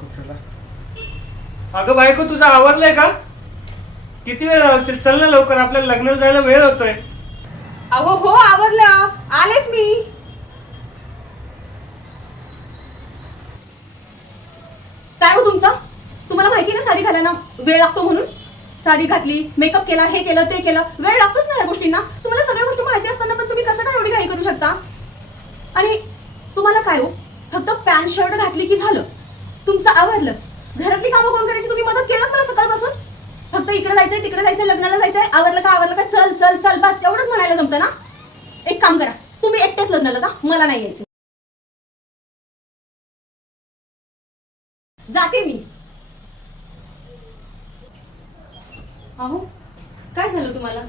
खूप चला. अगं बायको, तुझं आवरलंय का? किती वेळ लावशील? चल ना लवकर, आपल्याला लग्नाला जायला वेळ होतोय. अहो हो आवरलं, आलेच मी. काय हो तुमचं? तुम्हाला माहिती ना साडी घालायला वेळ लागतो म्हणून. साडी घातली, मेकअप केला, हे केलं ते केलं, वेळ लागतोच ना या गोष्टींना. तुम्हाला सगळ्या गोष्टी माहिती असताना पण तुम्ही कसं काय एवढी घाई करू शकता? आणि तुम्हाला काय हो, फक्त पॅन्ट शर्ट घातली की झालं, तुमचं आवडलं? घरातली कामं कोण करायची? तुम्ही मदत केलात मला सकाळपासून. फक्त इकडे जायचंय, तिकडे जायचंय, लग्नाला जायचंय, आवडलं का चल चल चल बस एवढंच म्हणायला जमतं ना? एक काम करा, तुम्ही एकटेच लग्नाला जा, मला नाही यायचं. जाते मी. अहो काय झालं तुम्हाला?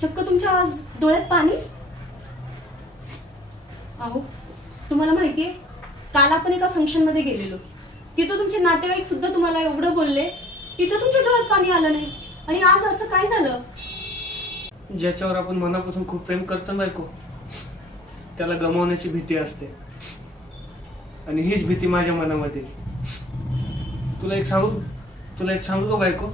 चक्क तुमच्या आज डोळ्यात पाणी? अहो तुम्हाला माहितीये, काल आपण एका फंक्शन मध्ये गेलेलो, तिथं तुमचे नातेवाईक सुद्धा तुम्हाला एवढं बोलले, तिथं तुमच्या डोळ्यात पाणी आलं नाही, आणि आज असं काय झालं? ज्याच्यावर आपण मनापासून खूप प्रेम करतो ना बायको, त्याला गमावण्याची भीती असते. आणि हीच भीती माझ्या मनामध्ये. तुला एक सांगू का बायको?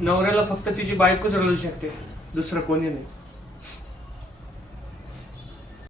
नवऱ्याला फक्त तिची बायकोच रडू शकते, दुसरं कोणी नाही.